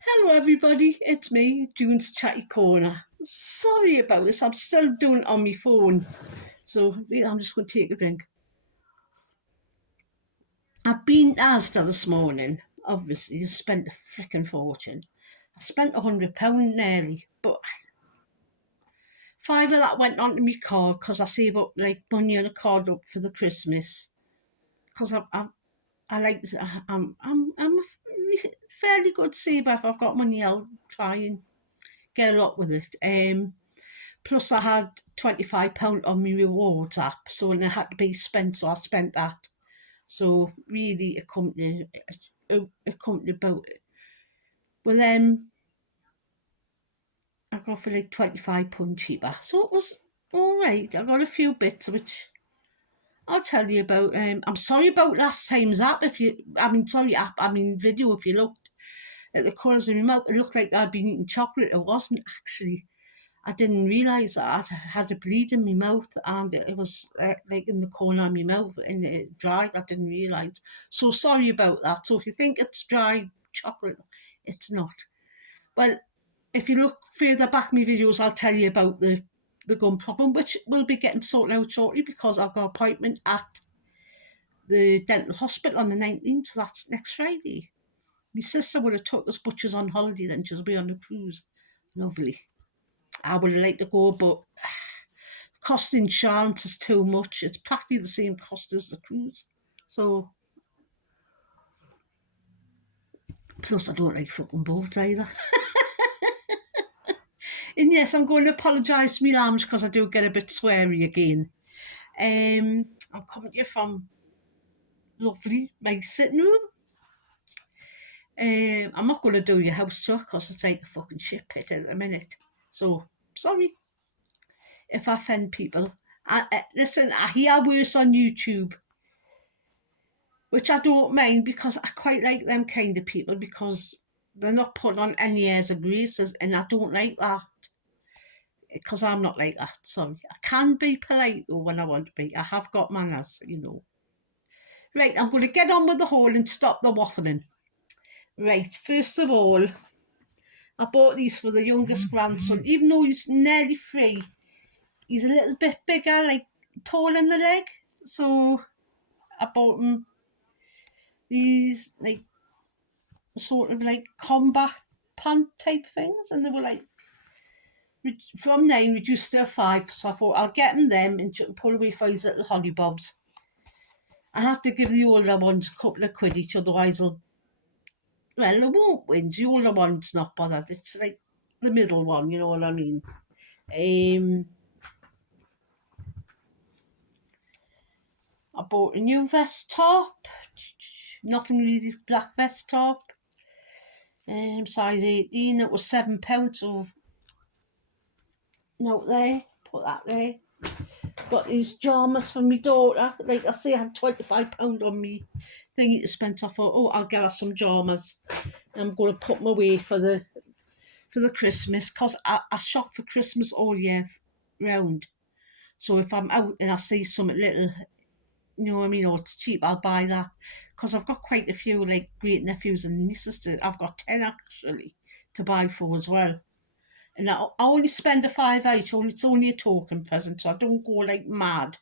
Hello, everybody. It's me, June's Chatty Corner. Sorry about this. I'm still doing it on my phone. So I'm just going to take a drink. I've been to asda this morning. Obviously, I spent a freaking fortune. I spent £100 nearly, but five of that went onto my card because I save up like money on a card up for the Christmas. Because I like this. I'm a fairly good saver. If I've got money, I'll try and get a lot with it. Plus, I had £25 on my rewards app, so when it had to be spent, so I spent that. So really, a company about it. Well, I got for like £25 cheaper, so it was all right. I got a few bits which I'll tell you about. I'm sorry about last time's app. I mean video. If you looked at the colours in my mouth, it looked like I'd been eating chocolate. It wasn't actually. I didn't realise that I had a bleed in my mouth and it was like in the corner of my mouth and it dried. I didn't realise. So sorry about that. So if you think it's dry chocolate, it's not. Well, if you look further back in my videos, I'll tell you about the gum problem, which will be getting sorted out shortly because I've got an appointment at the dental hospital on the 19th, so that's next Friday. My sister would have took us butchers on holiday then, she'll be on the cruise. Lovely. I would have liked to go, but cost insurance is too much. It's practically the same cost as the cruise. So, plus I don't like fucking boats either. And yes, I'm going to apologise to my lambs because I do get a bit sweary again. I'm coming to you from lovely my sitting room. I'm not going to do your house tour because it's like a fucking shit pit at the minute. So, sorry if I offend people. Listen, I hear worse on YouTube, which I don't mind because I quite like them kind of people because they're not putting on any airs of graces, and I don't like that because I'm not like that. Sorry, I can be polite though when I want to be. I have got manners. Right, I'm going to get on with the haul and stop the waffling. Right, first of all, I bought these for the youngest grandson. Even though he's nearly 3, he's a little bit bigger, like tall in the leg. So I bought him these like sort of like combat pant type things, and they were like from 9 reduced to 5. So I thought I'll get them and put away for his little holly bobs. I have to give the older ones a couple of quid each, otherwise they won't win. The older one's not bothered. It's like the middle one, you know what I mean. I bought a new vest top, nothing really, black vest top. Size 18. It was £7. So note there, put that there. Got these jammers for my daughter. Like I say, I had £25 on me thingy to spend. I thought, I'll get her some jammers. I'm going to put them away for the Christmas because I shop for Christmas all year round. So if I'm out and I see something little, you know what I mean, or it's cheap, I'll buy that. Because I've got quite a few like great nephews and nieces. I've got 10 actually to buy for as well. And I only spend a five each. It's only a token present, so I don't go like mad.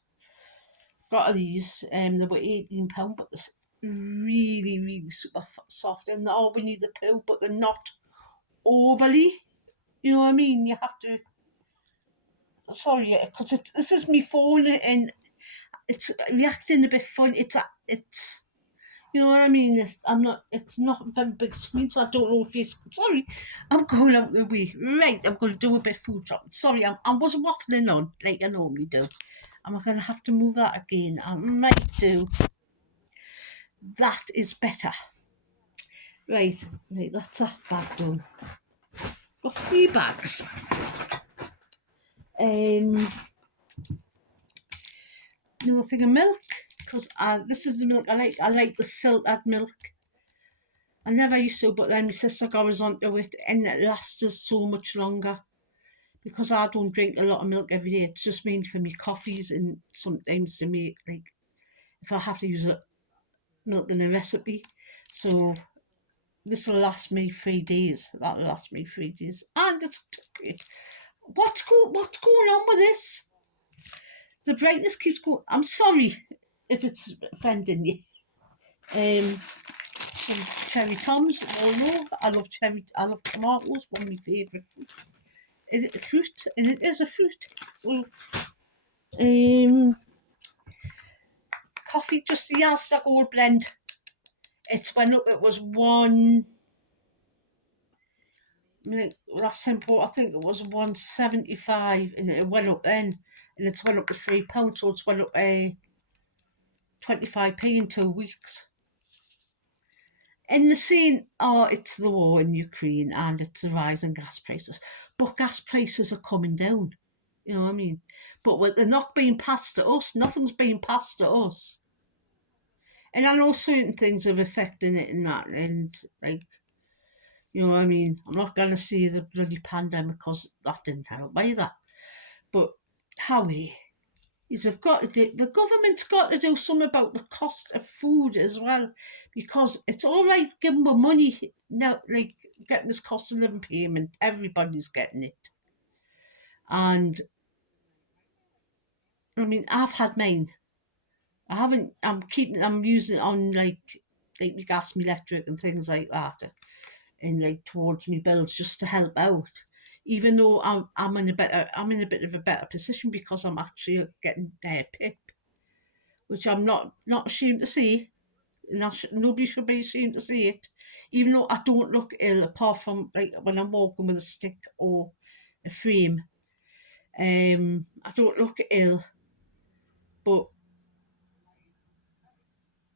Got these. They were £18, but they're really, really super soft, and they're all Winnie the Pooh, but they're not overly. You know what I mean? You have to. Sorry, because this is my phone, and it's reacting a bit funny. It's. You know what I mean? It's not a very big screen, so I don't know if it's. Sorry, I'm going out the way. Right, I'm going to do a bit of food shopping. Sorry, I wasn't waffling on like I normally do. I'm going to have to move that again. I might do. That is better. Right, that's that bag done. Got 3 bags. Another thing of milk, because this is the milk I like. I like the filtered milk. I never used to, but then my sister got us onto it, and it lasts us so much longer. Because I don't drink a lot of milk every day, it's just mainly for me coffees and sometimes to make like if I have to use milk in a recipe. So this will last me 3 days. That'll last me 3 days. And it's what's going on with this? The brightness keeps going. I'm sorry if it's offending you. Some cherry toms. You all know I love tomatoes. One of my favourite fruit, and it is a fruit. So, coffee, just the asda gold blend. It went up. It was one. Last time I bought, I think it was 175, and it went up then, and it's went up to £3, so it's went up 25p in 2 weeks. And they're saying, oh, it's the war in Ukraine and it's the rise in gas prices, but gas prices are coming down. You know what I mean? But they're not being passed to us. Nothing's being passed to us. And I know certain things are affecting it in that, and like, you know what I mean? I'm not going to say the bloody pandemic because that didn't help either. But Howie, the government's got to do something about the cost of food as well, because it's all right giving them money now, like getting this cost of living payment. Everybody's getting it, and I mean, I've had mine. I haven't. I'm using it on like my gas, my electric, and things like that, and like towards me bills just to help out. Even though I'm in a bit of a better position because I'm actually getting PIP, which I'm not ashamed to say. Nobody should be ashamed to say it. Even though I don't look ill, apart from like when I'm walking with a stick or a frame, I don't look ill. But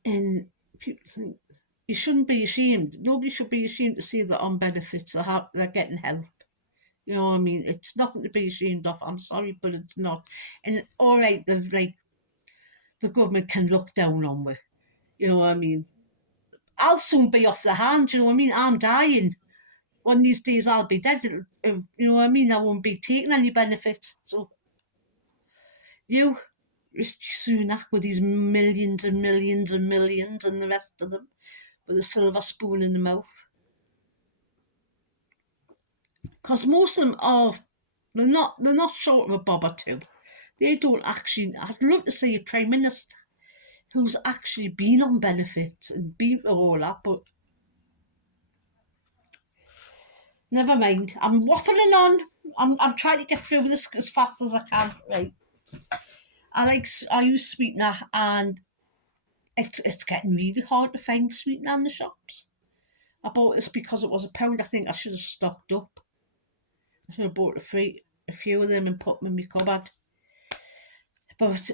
and people think you shouldn't be ashamed. Nobody should be ashamed to say that on benefits they're getting help. You know what I mean? It's nothing to be ashamed of. I'm sorry, but it's not. And all right, the government can look down on me. You know what I mean? I'll soon be off the hand. You know what I mean? I'm dying. One of these days I'll be dead. You know what I mean? I won't be taking any benefits. So you, Sunak, with these millions and millions and millions, and the rest of them with a silver spoon in the mouth. Because most of them are, they're not short of a bob or two. They don't actually. I'd love to see a prime minister who's actually been on benefits and been all that, but never mind. I'm waffling on. I'm trying to get through this as fast as I can. Right. I use sweetener, and it's getting really hard to find sweetener in the shops. I bought this because it was £1. I think I should have stocked up. I should have bought a few of them and put them in my cupboard. But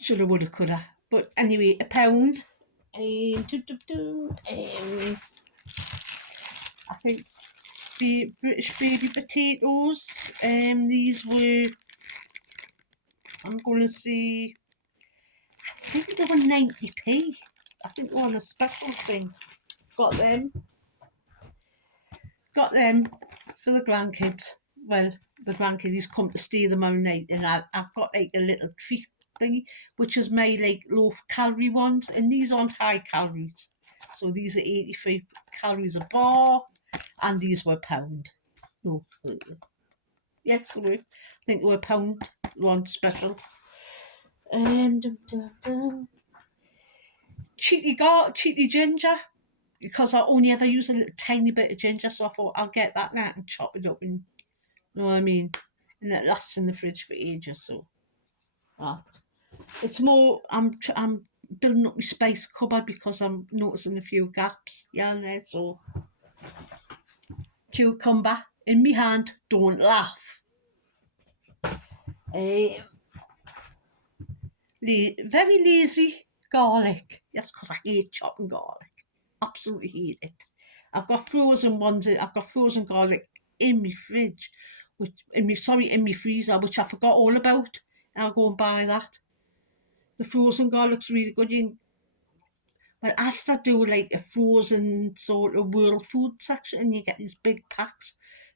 shoulda, woulda, coulda. But anyway, £1. I think British baby potatoes. These were, I'm going to say, I think they were 90p. I think they were on a special thing. Got them for the grandkids. Well, the grandkids come to stay tomorrow night, and I've got like a little treat thingy, which is my like low calorie ones, and these aren't high calories. So these are 83 calories a bar, and these were £1. No, yes, they were. I think they were £1 one special. Cheaty ginger, because I only ever use a little tiny bit of ginger, so I thought I'll get that now and chop it up, and you know what I mean, and it lasts in the fridge for ages. So it's more. I'm building up my spice cupboard because I'm noticing a few gaps here and there. So cucumber in my hand. Don't laugh. Very lazy garlic. Yes, because I hate chopping garlic. Absolutely hate it. I've got frozen garlic in my fridge, in my freezer, which I forgot all about. I'll go and buy that. The frozen garlic's really good. But Asda do like a frozen sort of world food section, and you get these big packs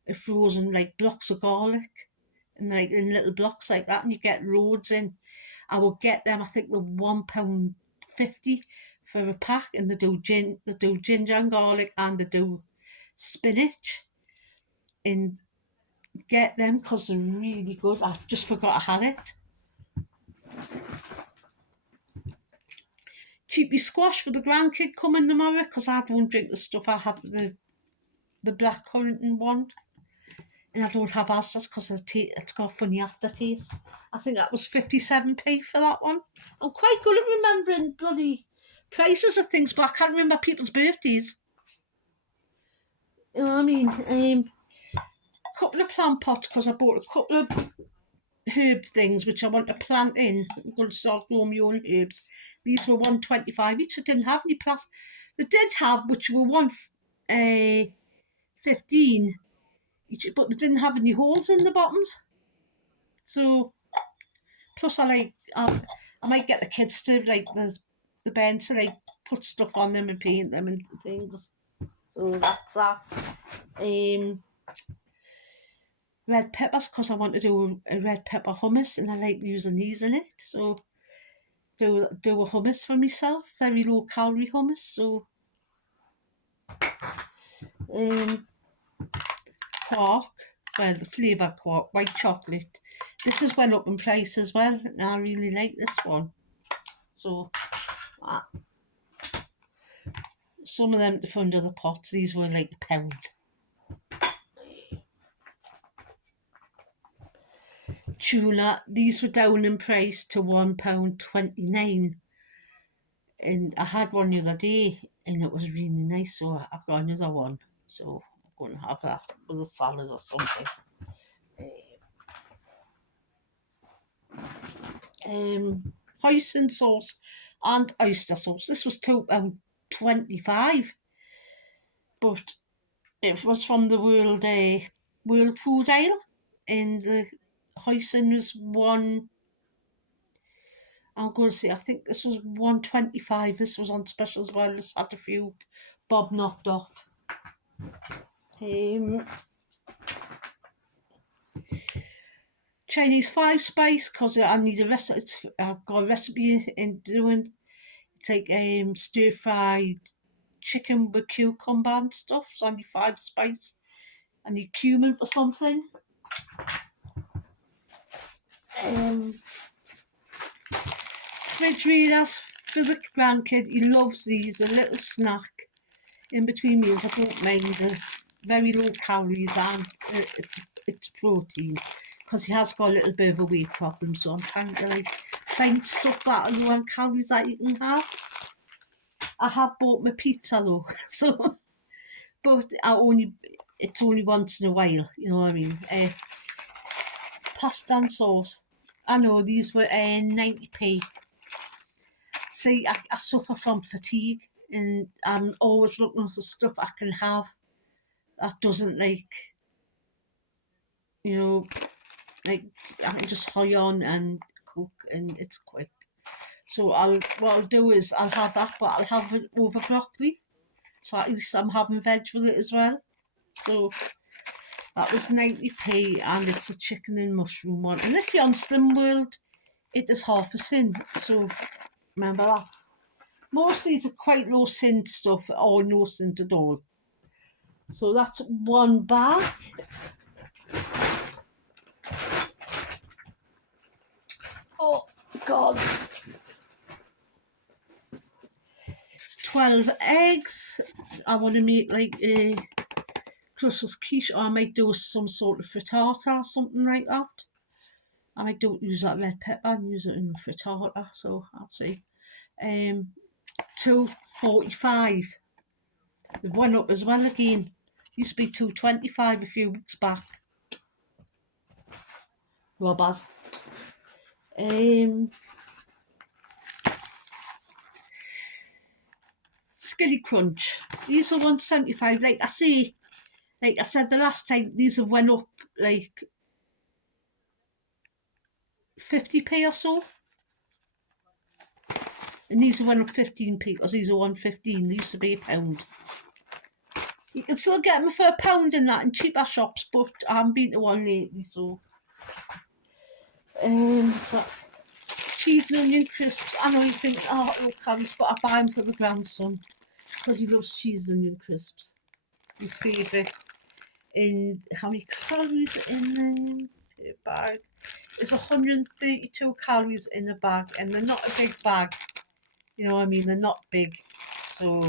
of frozen like blocks of garlic, and like in little blocks like that, and you get loads in. I will get them. I think they're £1.50 for a pack, and they do ginger and garlic, and they do spinach. And get them because they're really good. I've just forgot I had it. Cheapy squash for the grandkid coming tomorrow because I don't drink the stuff. I have the blackcurrant one, and I don't have asdas because it's got a funny aftertaste. I think that was 57p for that one. I'm quite good at remembering bloody prices of things, but I can't remember people's birthdays. You know what I mean? Couple of plant pots because I bought a couple of herb things which I want to plant in. I'm going to start growing my own herbs. These were $1.25 each. I didn't have any plastic. They did have, which were $1.15 each, but they didn't have any holes in the bottoms. So, plus I might get the kids to like the bed to like put stuff on them and paint them and things. So that's that. Red peppers because I want to do a red pepper hummus and I like using these in it. So do a hummus for myself, very low calorie hummus. So quark, well the flavour quark, white chocolate. This has went up in price as well, and I really like this one. So some of them at the front of the pots, these were like £1. Tuna, these were down in price to £1.29, and I had one the other day and it was really nice, so I got another one, so I'm going to have that with a salad or something. Hoisin sauce and oyster sauce, this was £2.25, but it was from the World Food Aisle, and the hoisin was one. I'm going to say, I think this was $1.25. This was on special as well. This had a few bob knocked off. Chinese 5-spice because I need a recipe. I've got a recipe in doing. Take stir fried chicken with cucumber and stuff. So I need 5-spice. I need cumin for something. Fridge readers for the grandkid. He loves these. A little snack in between meals. I don't mind. The very low calories and it's protein because he has got a little bit of a weight problem. So I'm trying to like find stuff that are low on calories that you can have. I have bought my pizza though, so but it's only once in a while. You know what I mean? Pasta and sauce. I know these were 90p. See, I suffer from fatigue, and I'm always looking for stuff I can have that doesn't like I can just hurry on and cook, and it's quick. So what I'll do is I'll have that, but I'll have it over broccoli, so at least I'm having veg with it as well. So that was 90p, and it's a chicken and mushroom one. And if you're on Slim World, it is half a sin. So remember that. Most of these are quite low sin stuff, or no sin at all. So that's one bag. Oh God. 12 eggs. I want to make like a Brussels quiche, or I might do some sort of frittata or something like that. I don't use that red pepper, I use it in frittata, so I'll see. $2.45. They've went up as well again. Used to be $2.25 a few weeks back. Robbers. Skilly Crunch. These are $1.75. Like I said the last time, these have went up like 50p or so. And these have went up 15p because these are $1.15. They used to be £1. You can still get them for £1 in that in cheaper shops, but I haven't been to one lately, so. cheese and onion crisps. I know you think, oh, no carrots, but I buy them for the grandson because he loves cheese and onion crisps. His favourite. And how many calories are in a bag? It's 132 calories in a bag, and they're not a big bag. You know what I mean? They're not big. So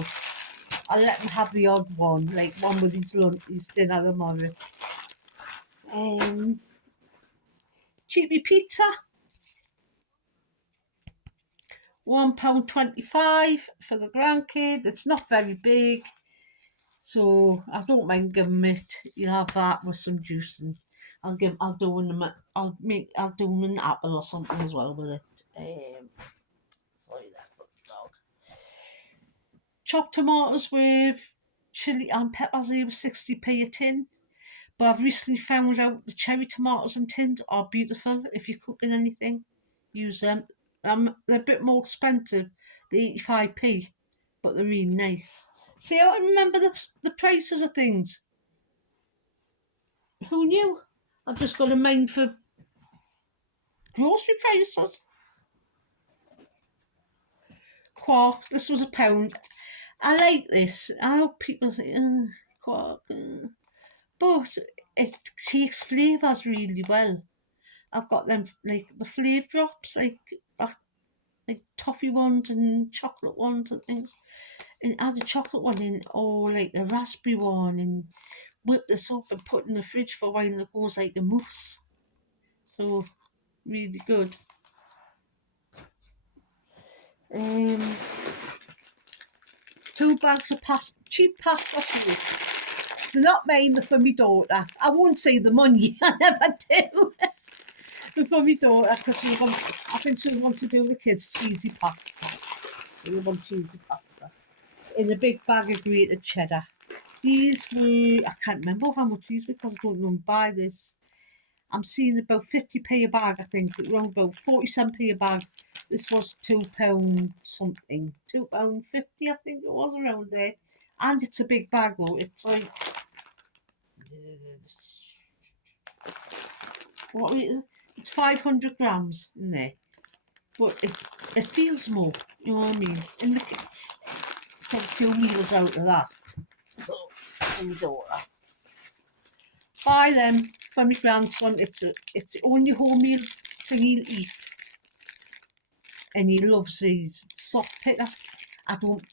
I'll let him have the odd one, like one with his lunch, his dinner tomorrow. Cheapy pizza, £1.25 for the grandkid. It's not very big, so I don't mind giving it. You'll have that with some juice, and I'll do him an apple or something as well with it. Sorry, that dog. Chopped tomatoes with chilli and peppers. They were 60p a tin. But I've recently found out the cherry tomatoes and tins are beautiful. If you're cooking anything, use them. They're a bit more expensive, the 85p, but they're really nice. See, I remember the prices of things. Who knew? I've just got a mind for grocery prices. Quark, this was £1. I like this. I know people say, quark, but it takes flavours really well. I've got them like the flavour drops, like toffee ones and chocolate ones and things. And add a chocolate one in, or like a raspberry one, and whip this up and put in the fridge for a while, and it goes like a mousse. So really good. 2 bags of cheap pasta sheets. They're not mine, they're for my daughter. I won't say the money, I never do. They're for my daughter because I think she wants to do the kids cheesy pasta. So we want cheesy pasta. In a big bag of grated cheddar. These were, I can't remember how much these were because I don't know buy this. I'm seeing about 50p a bag, I think, around about 47p a bag. This was £2 something, £2.50, I think it was around there. And it's a big bag though, it's like, what is it? It's 500 grams in there. But it feels more, you know what I mean? And look, take 2 meals out of that. So, my daughter. Buy them for my grandson. It's the only wholemeal thing he'll eat. And he loves these soft pickers. I don't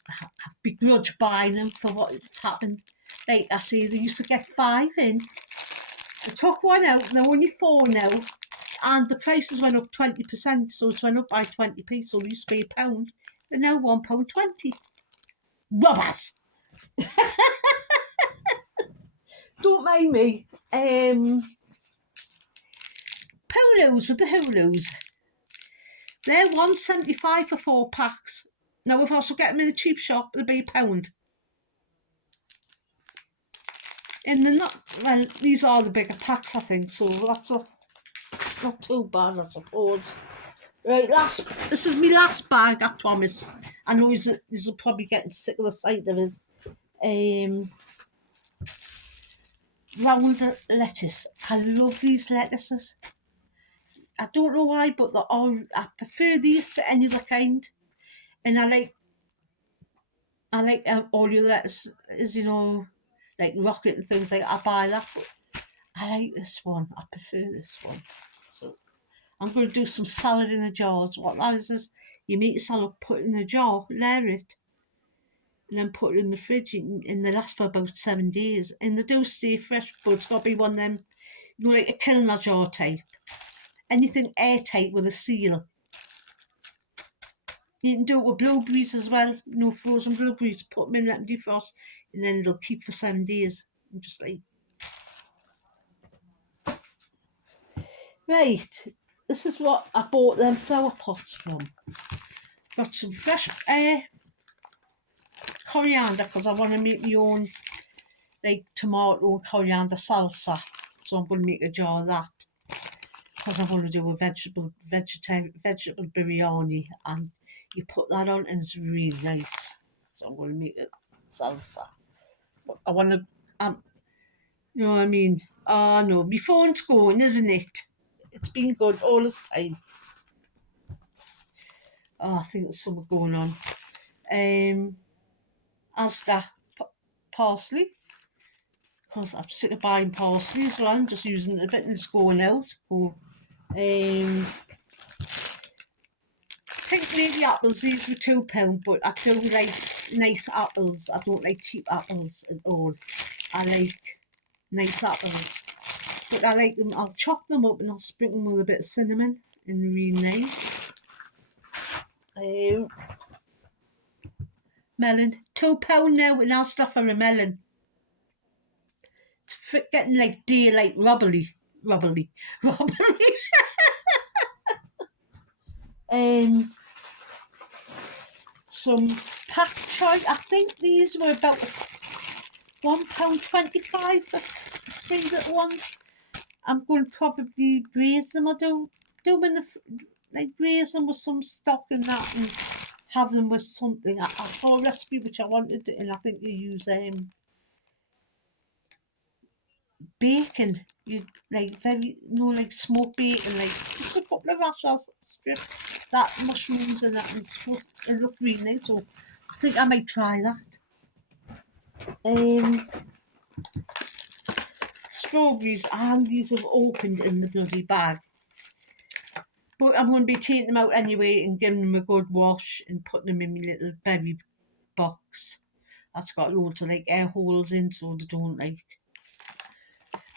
begrudge buying them for what's happened. Like I say, they used to get 5 in. I took one out, and they're only 4 now. And the prices went up 20%, so it's went up by 20p, so we used to pay £1. They're now £1.20. Robbers! Don't mind me. Polos with the Hulus. They're £1.75 for 4 packs. Now, if I also get them in a cheap shop, they'll be £1. And they're not, well, these are the bigger packs, I think, so that's not too bad, I suppose. Right, this is my last bag, I promise. I know you're probably getting sick of the sight of this. Round lettuce. I love these lettuces. I don't know why, but I prefer these to any other kind. And I like all your lettuces, you know, like rocket and things like that. I buy that, but I like this one. I prefer this one. So I'm going to do some salad in a jar. What that is you make your salad, put it in a jar, layer it, and then put it in the fridge, and they last for about 7 days. And they do stay fresh, but it's got to be one of them, you know, like a Kilner jar type. Anything airtight with a seal. You can do it with blueberries as well, you know, frozen blueberries. Put them in, let them defrost, and then they'll keep for 7 days. I'm just like, right, this is what I bought them flower pots from. Got some fresh coriander because I want to make my own like tomato and coriander salsa. So I'm going to make a jar of that because I want to do a vegetable biryani, and you put that on and it's really nice. So I'm going to make it salsa. I want to, you know what I mean? Oh no, my phone's going, isn't it? It's been good all this time. I think there's something going on. Asda parsley, because I'm sick of buying parsley as well. I'm just using it a bit and it's going out. Pink lady apples, these were £2, but I do like nice apples. I don't like cheap apples at all. I like nice apples. But I like them, I'll chop them up and I'll sprinkle them with a bit of cinnamon and really nice. Melon, £2 now, and I'll stuff for a melon. It's getting like daylight robbery. Some pak choy. I think these were about £1.25 for 3 little ones. I'm going to probably braise them. I do them in braise them with some stock and that, and have them with something. I saw a recipe which I wanted, and I think you use bacon. You like smoked bacon, like just a couple of rashers, strip that mushrooms and that, and it looked really nice. So I think I might try that. Strawberries, and these have opened in the bloody bag. But I'm going to be taking them out anyway and giving them a good wash and putting them in my little berry box. That's got loads of air holes in, so they don't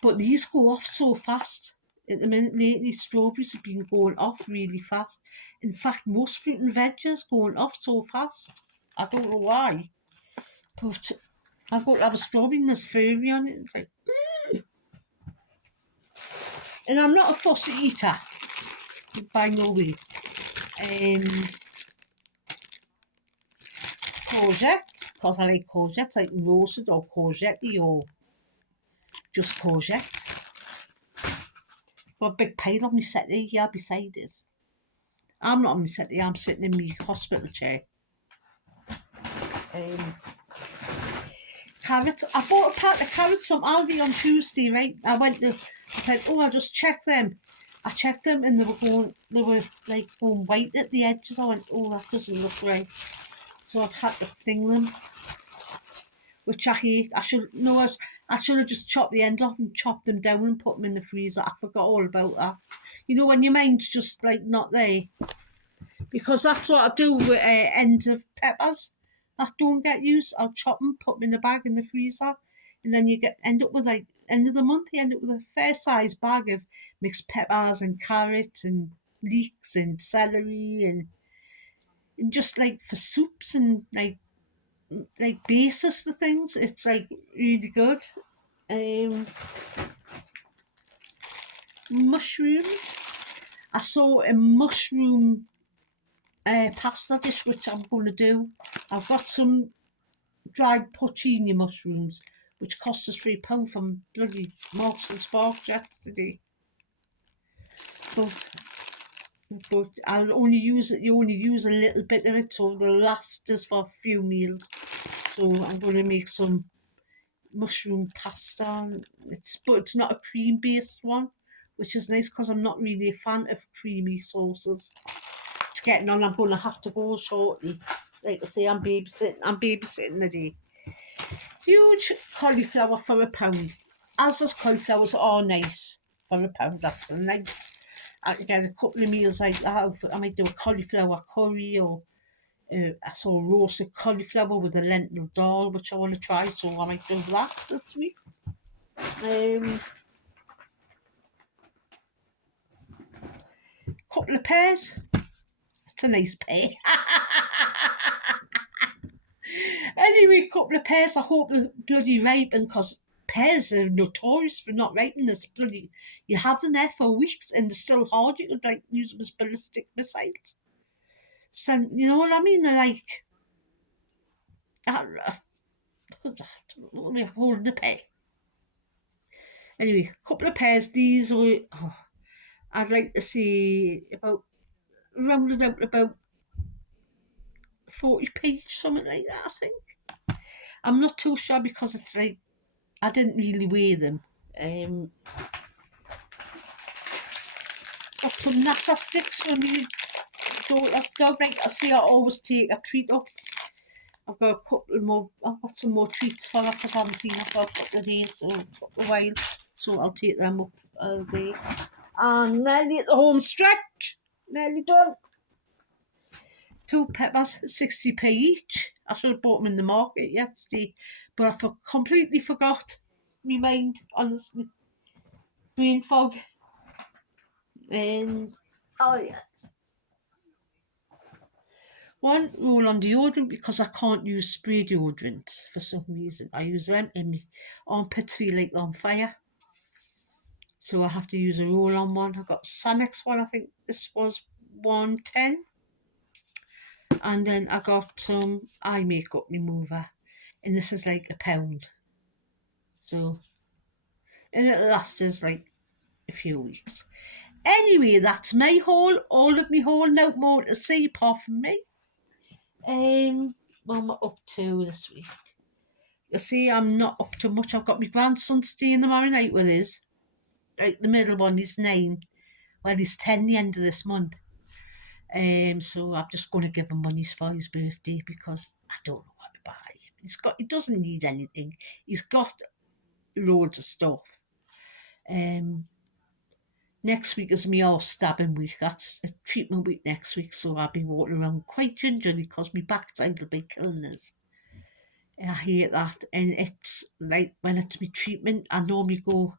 But these go off so fast. At the minute lately, strawberries have been going off really fast. In fact, most fruit and veg is going off so fast. I don't know why. But I've got to have a strawberry and there's furry on it. It's like, and I'm not a fussy eater, by no way. Courgette, because I like courgette, like roasted or courgette or just courgette. Got a big pile on my settee here beside it. I'm not on my settee, I'm sitting in my hospital chair. Carrots. I bought a pack of carrots from Aldi on Tuesday, right? I said, I'll just check them. I checked them and they were going white at the edges. I went, that doesn't look right. So I've had to thing them, which I hate. I should have just chopped the ends off and chopped them down and put them in the freezer. I forgot all about that. You know, when your mind's just not there. Because that's what I do with ends of peppers that don't get used. I'll chop them, put them in a bag in the freezer, and then you end up with end of the month you end up with a fair sized bag of mixed peppers and carrots and leeks and celery and just for soups and bases to things. It's really good. Mushrooms. I saw a mushroom pasta dish which I'm going to do. I've got some dried porcini mushrooms which cost us £3 from bloody Marks and Sparks yesterday. But I'll only use it. You only use a little bit of it, so they'll last us for a few meals. So I'm going to make some mushroom pasta. But it's not a cream based one, which is nice because I'm not really a fan of creamy sauces. It's getting on. I'm going to have to go shortly. Like I say, I'm babysitting the day. Huge cauliflower for £1. Asda's cauliflowers are nice for £1. That's a nice. I can get a couple of meals like that. I might do a cauliflower curry, or I saw roasted cauliflower with a lentil dal, which I want to try, so I might do that this week. Couple of pears. It's a nice pear. Anyway, couple of pears. I hope they're bloody ripen, because pears are notorious for not ripening. This bloody, you have them there for weeks and they're still hard. You could use them as ballistic missiles. So you know what I mean? They're holding the pear. Anyway, couple of pears. These were, I'd like to say rounded out about 40p, something like that, I think. I'm not too sure because it's I didn't really weigh them. Got some nata sticks for me daughter's dog. Like I say, I always take a treat up. I've got a couple more. I've got some more treats for her because I haven't seen her for a couple of days, so a while. So I'll take them up all day. And nearly at the home stretch. Nearly done. 2 peppers, 60p each. I should have bought them in the market yesterday, but I completely forgot. Me mind, honestly. Brain fog. And oh yes. One roll on deodorant because I can't use spray deodorant for some reason. I use them and my armpits feel like they're on fire. So I have to use a roll on one. I got Sanex one, I think this was 110. And then I got some eye makeup remover. And this is like £1. So, and it'll last us like a few weeks. Anyway, that's my haul. All of me haul, no more to see apart from me. What am I up to this week? You see, I'm not up to much. I've got my grandson staying tomorrow night with us. Like the middle one, he's 9. Well, he's 10 the end of this month. So I'm just going to give him monies for his birthday because I don't know what to buy him. He doesn't need anything. He's got loads of stuff. Next week is my horse stabbing week. That's a treatment week next week, so I'll be walking around quite gingerly because my backside will be killing us. I hate that. And it's like when it's my treatment, I normally go,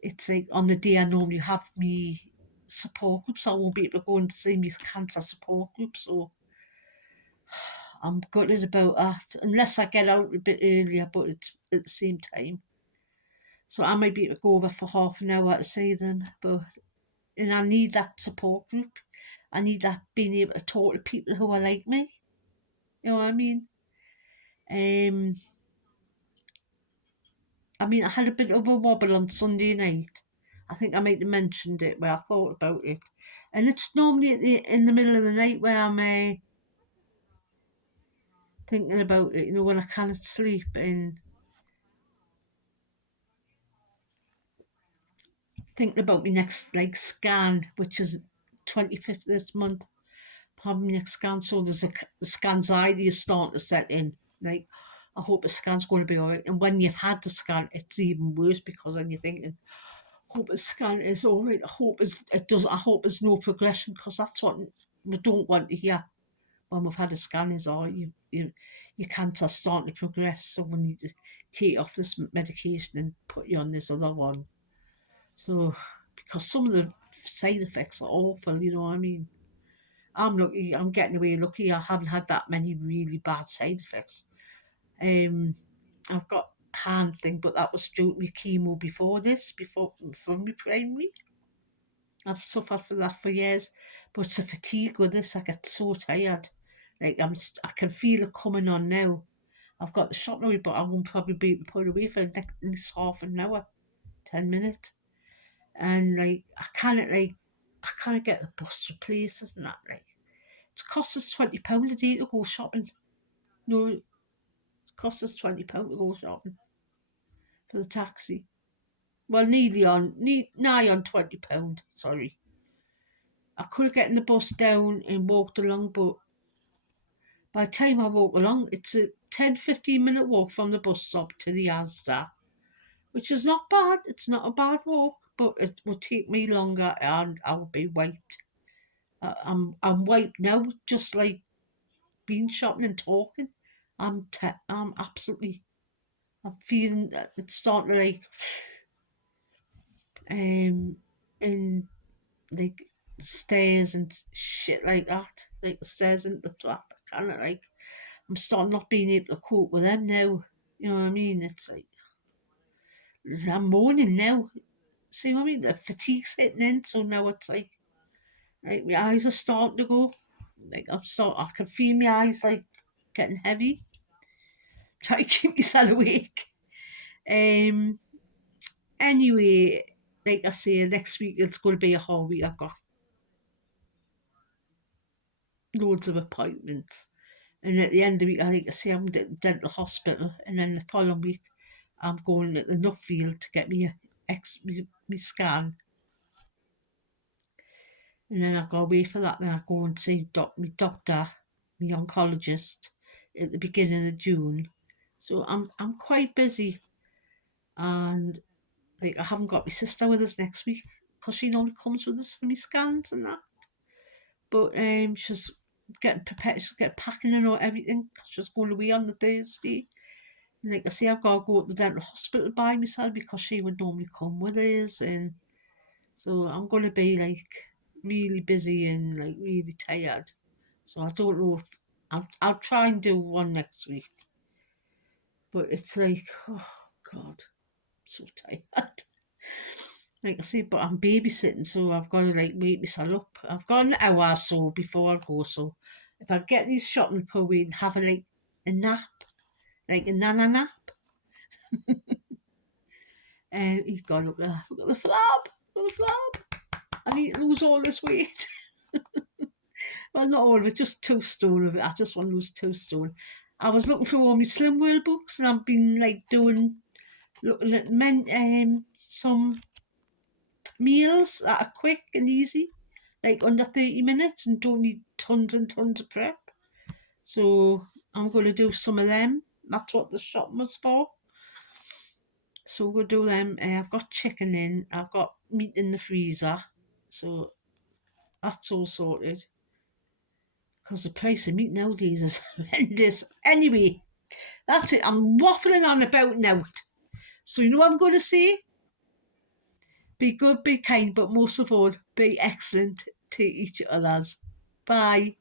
it's like on the day I normally have me support group, so I won't be able to go and see my cancer support group, so I'm gutted about that, unless I get out a bit earlier, but it's at the same time. So I might be able to go over for half an hour to see them, and I need that support group. I need that being able to talk to people who are like me. You know what I mean? I had a bit of a wobble on Sunday night. I think I might have mentioned it where I thought about it. And it's normally in the middle of the night where I'm thinking about it, when I can't sleep and thinking about my next scan, which is 25th this month. Having my next scan, so there's the anxiety is starting to set in. Like, I hope the scan's going to be alright. And when you've had the scan, it's even worse because then you're thinking, hope the scan is alright. I hope it does. I hope there's no progression because that's what we don't want to hear when we've had a scan is, your cancer's starting to progress, so we need to take off this medication and put you on this other one. So, because some of the side effects are awful, you know what I mean? I'm lucky, I'm getting away lucky, I haven't had that many really bad side effects. I've got hand thing, but that was due to my chemo before from my primary. I've suffered for that for years, but it's a fatigue with this. I get so tired. Like I can feel it coming on now. I've got the shot now, but I won't probably be able to put it away for the next half an hour, 10 minutes. And I can't get the bus to places and that. Like it's cost us £20 a day to go shopping. No, it cost us £20 to go shopping for the taxi. Well, nigh on £20. Sorry. I could have gotten the bus down and walked along, but by the time I walk along, it's a 10-15 minute walk from the bus stop to the asda, which is not bad. It's not a bad walk, but it will take me longer and I'll be wiped. I'm wiped now, just like being shopping and talking. I'm absolutely. I'm feeling that it's starting to in like stairs and shit like that, like the stairs into the flat. I kind of I'm starting not being able to cope with them now. You know what I mean? It's like I'm moaning now. See what I mean? The fatigue's hitting in, so now it's like my eyes are starting to go. I can feel my eyes getting heavy. Try to keep myself awake. Um. Anyway, like I say, next week it's going to be a whole week. I've got loads of appointments. And at the end of the week, I think I say I'm at the dental hospital, and then the following week, I'm going at the Nuffield to get me me scan. and then I go away for that. Then I go and see my doctor, my oncologist, at the beginning of June. So I'm quite busy, and like I haven't got my sister with us next week because she normally comes with us for my scans and that. But she's getting prepared, she's getting packing and all everything. 'Cause she's going away on the Thursday. And like I say, I've got to go to the dental hospital by myself because she would normally come with us, and so I'm going to be like really busy and like really tired. So I don't know if I'll try and do one next week. But it's like, oh God, I'm so tired. Like I say, but I'm babysitting, so I've got to like wake myself up. I've got an hour or so before I go, so if I get these shopping put away and have a nap, like a nana nap, you've got to look at the flab, look at the flab. I need to lose all this weight. Well, not all of it, just 2 stone of it. I just want to lose 2 stone. I was looking through all my Slim World books, and I've been like looking at some meals that are quick and easy, like under 30 minutes, and don't need tons and tons of prep. So I'm going to do some of them. That's what the shopping was for. So we'll do them. I've got chicken in, I've got meat in the freezer. So that's all sorted. Because the price of meat nowadays is horrendous. Anyway, that's it. I'm waffling on about now. So you know what I'm going to say? Be good, be kind, but most of all, be excellent to each other's. Bye.